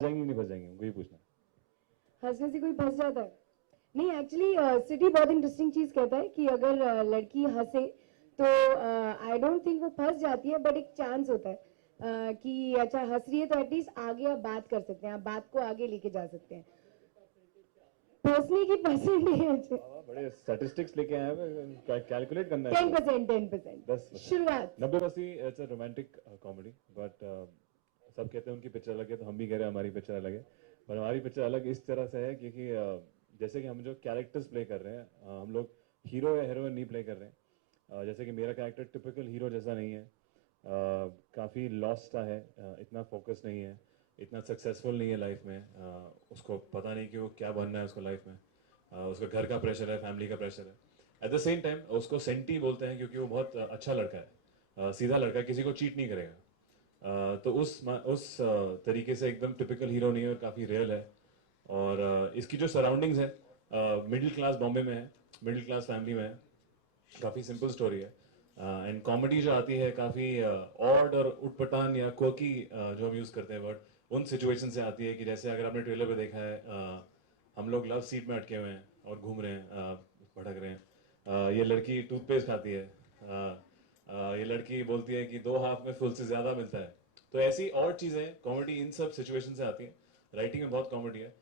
जाएंगे नहीं फंस जाएंगे, उनको ये पूछना। हंसने से कोई फंस जाता है? नहीं, एक्चुअली सिटी बहुत इंटरेस्टिंग चीज कहता है कि अगर लड़की हंसे तो आई डोंट थिंक वो फंस जाती है, बट एक चांस होता है कि अच्छा हंस रही है तो एटलीस्ट आगे आप बात कर सकते हैं, आप बात को आगे लेके जा सकते हैं। फंसने की परसेंटेज बड़े स्टैटिस्टिक्स लेके आए हैं, कैलकुलेट करना है टेन इसको। परसेंट 10%। 10%। शुरुआत। 90% it's a romantic comedy, but सब कहते हैं उनकी पिक्चर अलग है, तो हम भी कह रहे हैं हमारी पिक्चर अलग है। पर हमारी पिक्चर अलग इस तरह से है क्योंकि जैसे कि हम जो कैरेक्टर्स प्ले कर रहे हैं, हम लोग हीरो या हीरोइन नहीं प्ले कर रहे हैं। जैसे कि मेरा कैरेक्टर टिपिकल हीरो जैसा नहीं है, काफ़ी लॉस्ट सा है, इतना फोकस नहीं है, इतना सक्सेसफुल नहीं है लाइफ में। उसको पता नहीं कि वो क्या बनना है उसको लाइफ में। उसका घर का प्रेशर है, फैमिली का प्रेशर है। एट द सेम टाइम उसको सेंटी बोलते हैं क्योंकि वो बहुत अच्छा लड़का है, सीधा लड़का है, किसी को चीट नहीं करेगा। तो उस तरीके से एकदम टिपिकल हीरो नहीं है और काफ़ी रियल है। और इसकी जो सराउंडिंग्स है, मिडिल क्लास बॉम्बे में है, मिडिल क्लास फैमिली में है, काफ़ी सिंपल स्टोरी है। एंड कॉमेडी जो आती है काफ़ी ऑड और उटपटांग या क्वर्की, जो हम यूज़ करते हैं वर्ड, उन सिचुएशन से आती है कि जैसे अगर आपने ट्रेलर पे देखा है, हम लोग लव सीट में अटके हुए हैं और घूम रहे हैं, भटक रहे हैं। ये लड़की टूथपेस्ट खाती है, ये लड़की बोलती है कि 2 हाफ में फुल से ज़्यादा मिलता है। तो ऐसी और चीज़ें कॉमेडी इन सब सिचुएशन से आती हैं। राइटिंग में बहुत कॉमेडी है।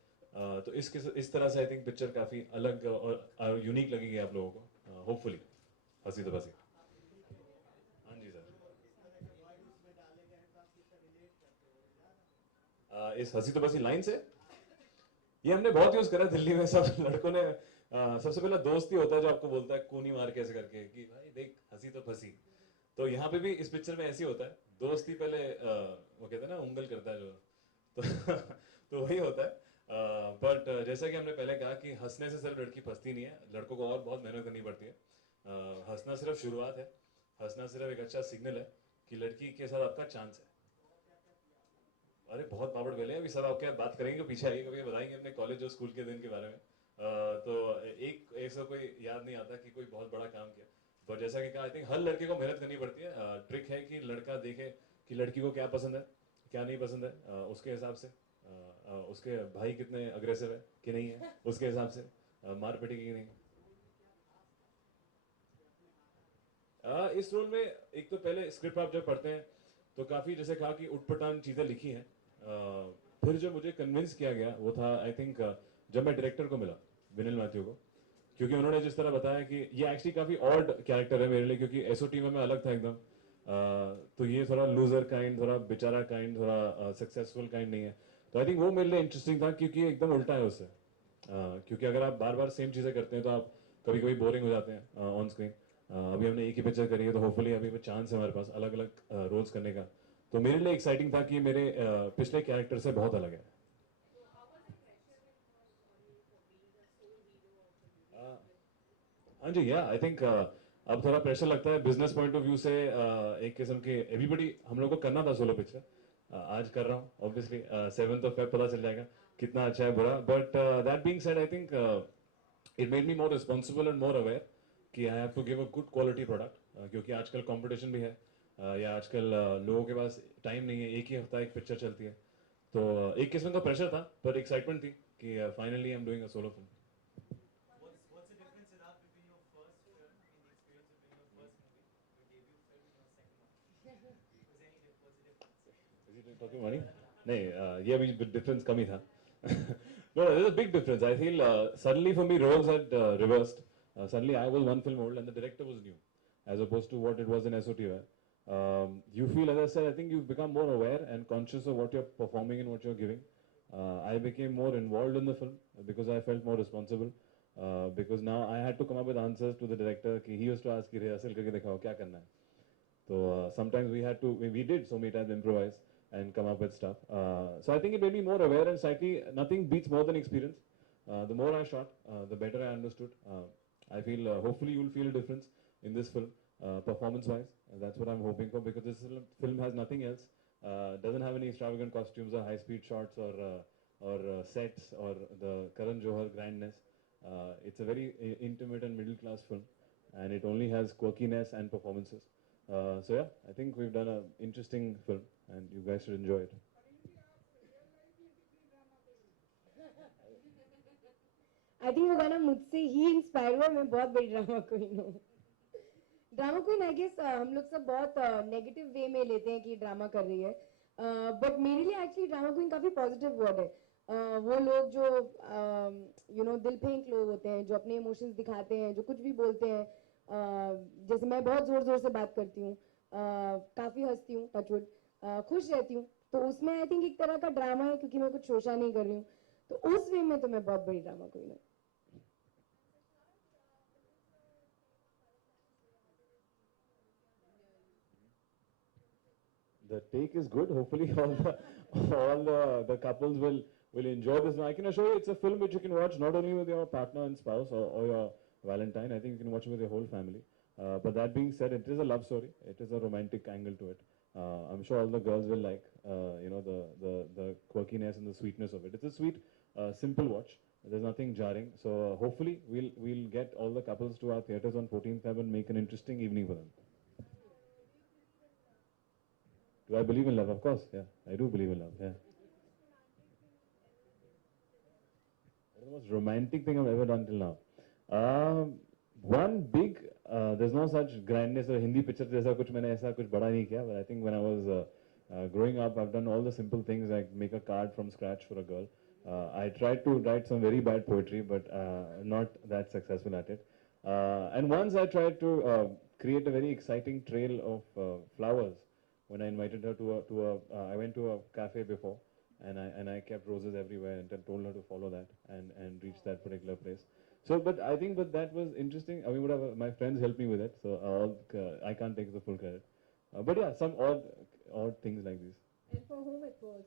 तो इस तरह से आई थिंक पिक्चर काफ़ी अलग और यूनिक लगेगी आप लोगों को, होपफुली। हंसी तो बसी। हाँ जी सर। इस हंसी तो बसी लाइन से ये हमने बहुत यूज करा दिल्ली में, सब लड़कों ने। सबसे पहला दोस्त ही होता है जो आपको बोलता है कूनी मार के ऐसे करके कि भाई देख हंसी तो फंसी। तो यहाँ पे भी इस पिक्चर में ऐसे ही होता है, दोस्त ही पहले वो कहते हैं ना उंगल करता है जो। तो तो वही होता है। बट जैसा कि हमने पहले कहा कि हंसने से सिर्फ लड़की फंसती नहीं है, लड़कों को और बहुत मेहनत करनी पड़ती है। हंसना सिर्फ शुरुआत है, हंसना सिर्फ एक अच्छा सिग्नल है कि लड़की के साथ आपका चांस है। अरे बहुत पापड़ बेले हैं, अभी सब आपके बात करेंगे, पीछे आइए कभी बताएंगे अपने कॉलेज और स्कूल के दिन के बारे में। तो एक ऐसा कोई याद नहीं आता कि कोई बहुत बड़ा काम किया। पर जैसा कि कहा, आई थिंक हर लड़के को मेहनत करनी पड़ती है। ट्रिक है कि लड़का देखे कि लड़की को क्या पसंद है, क्या नहीं पसंद है, उसके हिसाब से उसके भाई कितने अग्रेसिव है कि नहीं है, उसके हिसाब से मार पिटेगी कि नहीं। इस रोल में एक तो पहले स्क्रिप्ट आप जब पढ़ते हैं तो काफ़ी जैसे कहा कि उटपटांग चीज़ें लिखी हैं। फिर जो मुझे कन्विंस किया गया वो था आई थिंक जब मैं डायरेक्टर को मिला, विनिल मैथ्यू को। क्योंकि उन्होंने जिस तरह बताया कि ये एक्चुअली काफ़ी ऑड कैरेक्टर है मेरे लिए, क्योंकि एसओटी में मैं अलग था एकदम। तो ये थोड़ा लूजर काइंड, थोड़ा बेचारा काइंड, थोड़ा सक्सेसफुल काइंड नहीं है। तो आई थिंक वो मेरे लिए इंटरेस्टिंग था क्योंकि ये एकदम उल्टा है उससे। क्योंकि अगर आप बार बार सेम चीज़ें करते हैं तो आप कभी कभी बोरिंग हो जाते हैं ऑन स्क्रीन। अभी हमने एक ही पिक्चर करी है तो होपफुली अभी भी चांस है हमारे पास अलग अलग रोल्स करने का। तो मेरे लिए एक्साइटिंग था कि मेरे पिछले कैरेक्टर से बहुत अलग है। हाँ जी, या आई थिंक अब थोड़ा प्रेशर लगता है बिजनेस पॉइंट ऑफ व्यू से। एक किस्म के एवरीबडी हम लोग को करना था सोलो पिक्चर, आज कर रहा हूँ ऑब्वियसली। 7 Feb पता चल जाएगा कितना अच्छा है बुरा। But that being said I think it made me more responsible and more aware कि I have to give a good quality product, क्योंकि आजकल कंपटीशन भी है। या आजकल लोगों के पास टाइम नहीं है, एक ही हफ्ता एक पिक्चर चलती है। तो एक किस्म का प्रेशर था पर एक्साइटमेंट थी कि finally I am doing a solo film. What's the difference, Siddharth, between your first film, I mean, the experience of doing your first movie, your debut film, and your second one? What's the difference? Is he talking money? नहीं, ये अभी difference कम ही था। No, there's a big difference. I feel suddenly for me roles had reversed. Suddenly I was one film old and the director was new, as opposed to what it was in SOT. Where you feel, as I said, I think you've become more aware and conscious of what you're performing and what you're giving. I became more involved in the film because I felt more responsible. Because now I had to come up with answers to the director. कि he used to ask कि rehearsal करके दिखाओ क्या करना है। So sometimes we had to, we did so many times improvise and come up with stuff. So I think it made me more aware, and slightly nothing beats more than experience. The more I shot, the better I understood. I feel hopefully you'll feel a difference in this film, performance-wise. That's what I'm hoping for, because this film has nothing else. Doesn't have any extravagant costumes or high-speed shots or sets or the Karan Johar grandness. It's a very intimate and middle-class film, and it only has quirkiness and performances. So yeah, I think we've done an interesting film, and you guys should enjoy it. I think वो गाना मुझसे ही inspire हुआ, मैं बहुत बड़ी drama queen हूँ. Drama queen I guess हम लोग सब बहुत नेगेटिव वे में लेते हैं कि ड्रामा कर रही है, बट मेरे लिए एक्चुअली ड्रामा क्वीन काफी पॉजिटिव वर्ड है. वो लोग जो दिल फेंक लोग होते हैं, जो अपने इमोशंस दिखाते हैं, जो कुछ भी बोलते हैं. जैसे मैं बहुत जोर जोर से बात करती हूँ, काफी हंसती हूँ, टचवुड, खुश रहती हूँ, तो उसमें आई थिंक एक तरह का ड्रामा है क्योंकि मैं कुछ शोशा नहीं कर रही हूँ. तो उस वे में तो मैं बहुत बड़ी ड्रामा क्वीन हूँ. The take is good. Hopefully, all the couples will enjoy this. Now, I can assure you, it's a film which you can watch not only with your partner and spouse or your Valentine. I think you can watch it with your whole family. But that being said, it is a love story. It is a romantic angle to it. I'm sure all the girls will like, the quirkiness and the sweetness of it. It's a sweet, simple watch. There's nothing jarring. So hopefully, we'll get all the couples to our theaters on 14th Feb and make an interesting evening for them. Do I believe in love? Of course, yeah. I do believe in love, yeah. What is the most romantic thing I've ever done till now? One big, there's no such grandness or Hindi picture जैसा कुछ मैंने ऐसा कुछ बड़ा नहीं किया, but I think when I was growing up, I've done all the simple things like make a card from scratch for a girl. I tried to write some very bad poetry, but not that successful at it. And once I tried to create a very exciting trail of flowers when I invited her I went to a cafe before, and I kept roses everywhere and told her to follow that and reach that particular place. So, but I think, but that was interesting. I mean, whatever, my friends helped me with it, so I can't take the full credit. But yeah, some odd things like these. And for whom it was.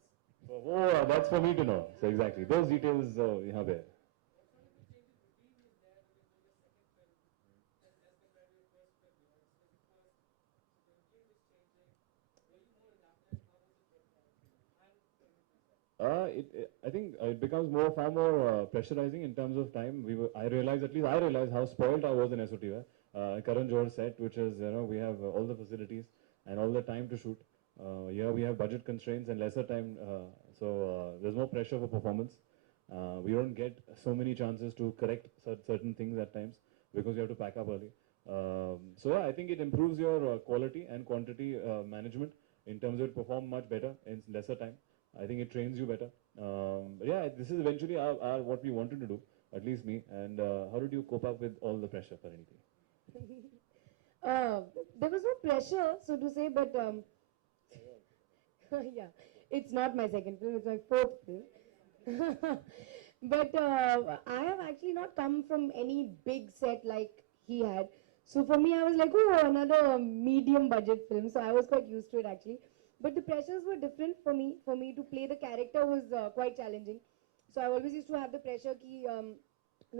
Oh, that's for me to know. So exactly, those details, यहाँ पे. I think it becomes far more pressurizing in terms of time. I realized, at least I realized how spoiled I was in SOT. Karan Johar set, which is, we have all the facilities and all the time to shoot. Here we have budget constraints and lesser time, so there's no pressure for performance. We don't get so many chances to correct certain things at times because you have to pack up early. So yeah, I think it improves your quality and quantity management in terms of it perform much better in lesser time. I think it trains you better. But yeah, this is eventually what we wanted to do, at least me. And how did you cope up with all the pressure for anything? There was no pressure, so to say, but yeah, it's not my second film, it's my fourth film. But I have actually not come from any big set like he had. So for me, I was like, oh, another medium budget film. So I was quite used to it actually. But the pressures were different for me. For me to play the character was quite challenging. So I always used to have the pressure कि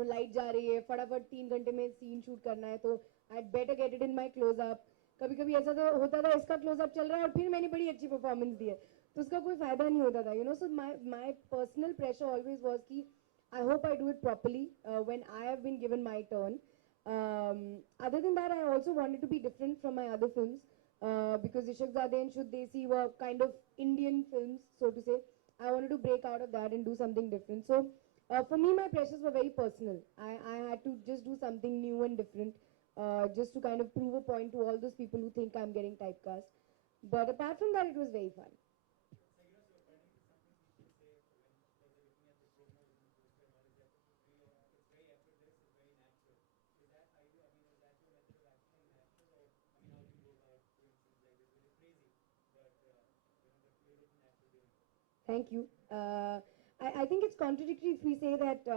light जा रही है, फटाफट 3 घंटे में scene shoot करना है, तो I better get it in my close up. कभी कभी ऐसा तो होता था इसका क्लोज अप चल रहा है और फिर मैंने बड़ी अच्छी परफॉर्मेंस दी है, तो उसका कोई फायदा नहीं होता था, so my personal pressure always was कि I hope I do it properly when I have been given my turn. Other than that, I also wanted to be different from my other films because Ishaq Zadeh and Shuddh Desi were kind of Indian films, so to say. I wanted to break out of that and do something different. So for me, my pressures were very personal. I had to just do something new and different, just to kind of prove a point to all those people who think I'm getting typecast. But apart from that, it was very fun. Thank you. I think it's contradictory if we say that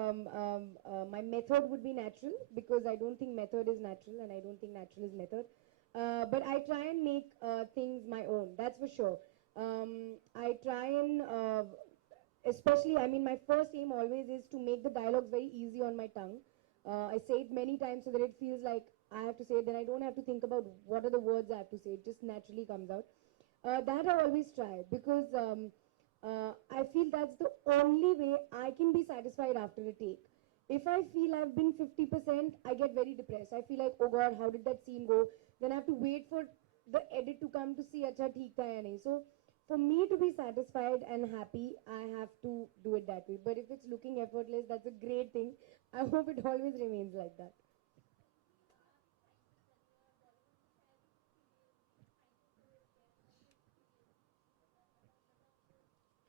my method would be natural, because I don't think method is natural and I don't think natural is method. But I try and make things my own, that's for sure. I try and, especially, I mean, my first aim always is to make the dialogues very easy on my tongue. I say it many times so that it feels like I have to say it, then I don't have to think about what are the words I have to say, it just naturally comes out. That I always try, because I feel that's the only way I can be satisfied after a take. If I feel I've been 50%, I get very depressed. I feel like, oh God, how did that scene go? Then I have to wait for the edit to come to see acha theek tha ya nahi. So for me to be satisfied and happy, I have to do it that way. But if it's looking effortless, that's a great thing. I hope it always remains like that.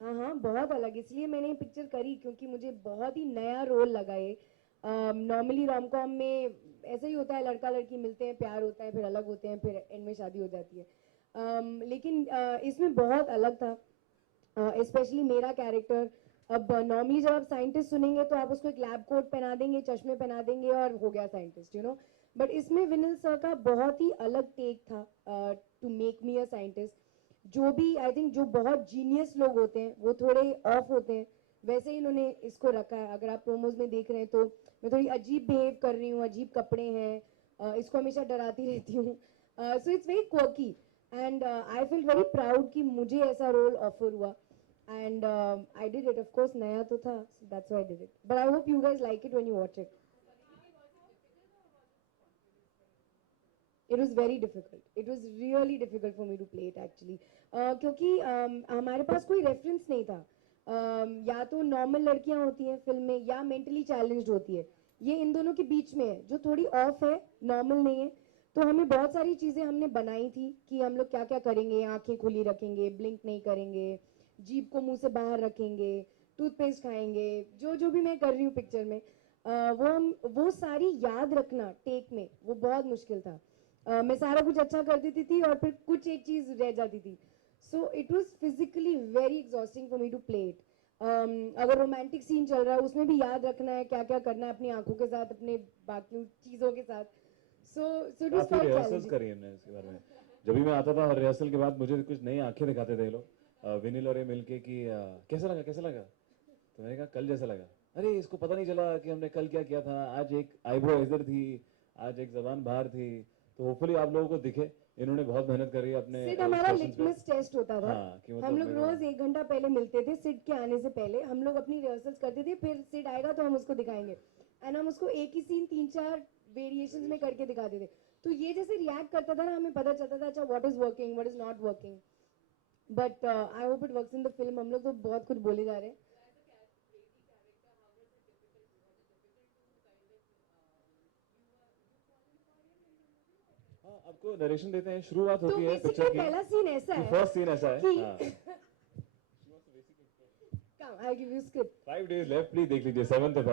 हाँ हाँ, बहुत अलग, इसलिए मैंने ये picture करी क्योंकि मुझे बहुत ही नया रोल लगा ये। नॉर्मली रोम कॉम में ऐसा ही होता है, लड़का लड़की मिलते हैं, प्यार होता है, फिर अलग होते हैं, फिर एंड में शादी हो जाती है। लेकिन इसमें बहुत अलग था, स्पेशली मेरा कैरेक्टर। अब नॉर्मली जब आप साइंटिस्ट सुनेंगे तो आप उसको एक लैब कोट पहना देंगे, चश्मे पहना देंगे और हो गया साइंटिस्ट, यू नो। बट इसमें विनिल सर का बहुत ही अलग टेक था to make me a scientist. जो भी आई थिंक जो बहुत जीनियस लोग होते हैं वो थोड़े ऑफ होते हैं, वैसे ही इन्होंने इसको रखा है। अगर आप प्रोमोज में देख रहे हैं तो मैं थोड़ी अजीब बिहेव कर रही हूँ, अजीब कपड़े हैं, इसको हमेशा डराती रहती हूँ। So it's very quirky and I feel very proud कि मुझे ऐसा रोल ऑफर हुआ and I did it. Of course नया तो था, that's why I did it, but I hope you guys like it when you watch it. It was very difficult. It was really difficult for me to play it actually. क्योंकि हमारे पास कोई reference नहीं था। या तो normal लड़कियां होती हैं फिल्म में या मेंटली चैलेंज्ड होती है, ये इन दोनों के बीच में है जो थोड़ी ऑफ है, नॉर्मल नहीं है। तो हमें बहुत सारी चीज़ें हमने बनाई थी कि हम लोग क्या क्या करेंगे, आंखें खुली रखेंगे, ब्लिंक नहीं करेंगे, जीभ को मुंह से बाहर रखेंगे, टूथपेस्ट खाएंगे, जो जो भी मैं कर रही हूँ पिक्चर में, वो सारी याद रखना टेक में वो बहुत मुश्किल था। मैं सारा कुछ अच्छा कर देती थी और फिर कुछ एक चीज रह जाती थी। So it was physically very exhausting for me to play it. अगर रोमांटिक सीन चल रहा है उसमें भी याद रखना है क्या क्या करना है अपनी आंखों के साथ, अपने बाकी चीजों के साथ। सो इट वाज काफी क्वाइट रिहर्सल्स चैलेंजिंग। करी हमने इसके बारे में। जब भी मैं आता था हर रिहर्सल के बाद मुझे कुछ नई आंखें दिखाते थे ये लोग, विनिल और ये मिलके कि कैसा लगा कैसा लगा। तो मैंने कहा कल जैसा लगा। अरे इसको पता नहीं चला कि हमने कल क्या किया था, आज एक आईब्रो इधर थी, आज एक जबान बाहर थी। तो होपफुली आप लोगों को दिखे, इन्होंने बहुत मेहनत करी है अपने सिड हमारा expressions पे। लिटमस टेस्ट होता था। हाँ, कि मतलब हम लोग मेरा- रोज 1 घंटा पहले मिलते थे, सिड के आने से पहले हम लोग अपनी रिहर्सल्स करते थे, फिर सिड आएगा तो हम उसको दिखाएंगे एंड हम उसको एक ही सीन 3-4 वेरिएशंस में करके दिखाते थे। तो ये जैसे रिएक्ट करता था ना, हमें पता चलता था अच्छा what is working what is not working. But I hope it works in the film. हम लोग तो बहुत कुछ बोले जा रहे हैं। हाँ, आपको नरेशन देते हैं, शुरुआत तो होती है बेसिकली पिक्चर की। पहला सीन ऐसा है फर्स्ट सीन ऐसा है। कि हाँ। Come, I'll give you script. 5 days left, please देख लीजिए 7th